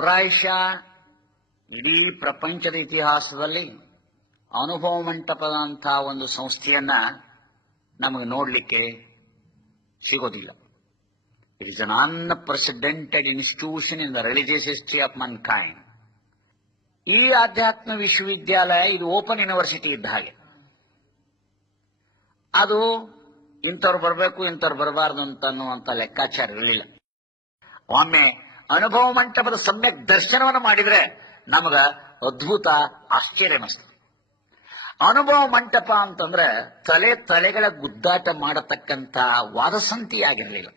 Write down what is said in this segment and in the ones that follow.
ಪ್ರಾಯಶಃ ಇಡೀ ಪ್ರಪಂಚದ ಇತಿಹಾಸದಲ್ಲಿ ಅನುಭವ ಮಂಟಪದಂಥ ಒಂದು ಸಂಸ್ಥೆಯನ್ನ ನಮಗೆ ನೋಡಲಿಕ್ಕೆ ಸಿಗೋದಿಲ್ಲ it is an unprecedented institution in the religious history of mankind ಈ ಆಧ್ಯಾತ್ಮ ವಿಶ್ವವಿದ್ಯಾಲಯ ಇದು ಓಪನ್ ಯೂನಿವರ್ಸಿಟಿ ಇದ್ದ ಹಾಗೆ ಅದು ಇಂಥವ್ರು ಬರಬೇಕು ಇಂಥವ್ರು ಬರಬಾರ್ದು ಅಂತ ಅನ್ನುವಂಥ ಲೆಕ್ಕಾಚಾರ ಇರಲಿಲ್ಲ ಒಮ್ಮೆ ಅನುಭವ ಮಂಟಪದ ಸಮ್ಯಕ್ ದರ್ಶನವನ್ನು ಮಾಡಿದ್ರೆ ನಮಗ ಅದ್ಭುತ ಆಶ್ಚರ್ಯ ಅನಿಸ್ತದೆ ಅನುಭವ ಮಂಟಪ ಅಂತಂದ್ರೆ ತಲೆ ತಲೆಗಳ ಗುದ್ದಾಟ ಮಾಡತಕ್ಕಂತ ಆಗಿರಲಿಲ್ಲ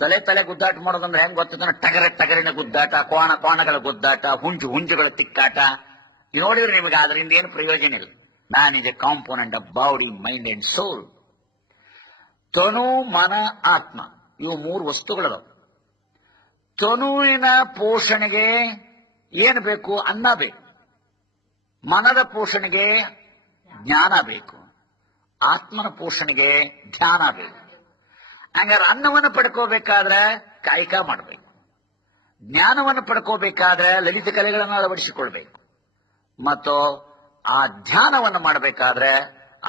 ತಲೆ ತಲೆ ಗುದ್ದಾಟ ಮಾಡೋದಂದ್ರೆ ಹೆಂಗ್ ಗೊತ್ತಿದ್ದಾನೆ ಟಗರ ಟಗರಿನ ಗುದ್ದಾಟ ಕೋಣ ಕೋಣಗಳ ಗುದ್ದಾಟ ಹುಂಜು ಹುಂಜುಗಳ ತಿಕ್ಕಾಟ ನೋಡಿದ್ರೆ ನಿಮಗೆ ಅದರಿಂದ ಏನು ಪ್ರಯೋಜನ ಇಲ್ಲ man is a component of body mind and soul ತನು ಮನ ಆತ್ಮ ಇವು ಮೂರು ವಸ್ತುಗಳದವು ತನುವಿನ ಪೋಷಣೆಗೆ ಏನು ಬೇಕು ಅನ್ನ ಬೇಕು ಮನದ ಪೋಷಣೆಗೆ ಜ್ಞಾನ ಬೇಕು ಆತ್ಮನ ಪೋಷಣೆಗೆ ಧ್ಯಾನ ಬೇಕು ಹಂಗಾರೆ ಅನ್ನವನ್ನು ಪಡ್ಕೋಬೇಕಾದ್ರೆ ಕಾಯಿಕ ಮಾಡಬೇಕು ಜ್ಞಾನವನ್ನು ಪಡ್ಕೋಬೇಕಾದ್ರೆ ಲಲಿತ ಕಲೆಗಳನ್ನು ಅಳವಡಿಸಿಕೊಳ್ಬೇಕು ಮತ್ತು ಆ ಧ್ಯಾನವನ್ನು ಮಾಡಬೇಕಾದ್ರೆ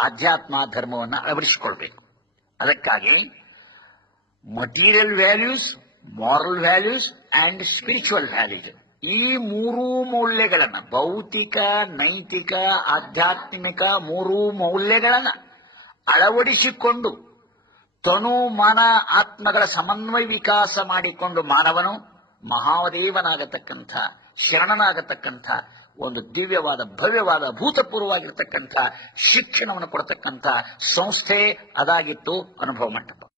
ಆಧ್ಯಾತ್ಮ ಧರ್ಮವನ್ನು ಅಳವಡಿಸಿಕೊಳ್ಬೇಕು ಅದಕ್ಕಾಗಿ material values moral values and spiritual values ಈ ಮೂರೂ ಮೌಲ್ಯಗಳನ್ನ ಭೌತಿಕ ನೈತಿಕ ಆಧ್ಯಾತ್ಮಿಕ ಮೂರೂ ಮೌಲ್ಯಗಳನ್ನ ಅಳವಡಿಸಿಕೊಂಡು ತನು ಮನ ಆತ್ಮಗಳ ಸಮನ್ವಯ ವಿಕಾಸ ಮಾಡಿಕೊಂಡು ಮಾನವನು ಮಹಾದೇವನಾಗತಕ್ಕಂಥ ಶರಣನಾಗತಕ್ಕಂಥ ಒಂದು ದಿವ್ಯವಾದ ಭವ್ಯವಾದ ಭೂತಪೂರ್ವವಾಗಿರ್ತಕ್ಕಂಥ ಶಿಕ್ಷಣವನ್ನು ಕೊಡತಕ್ಕಂಥ ಸಂಸ್ಥೆ ಅದಾಗಿತ್ತು ಅನುಭವ ಮಂಟಪ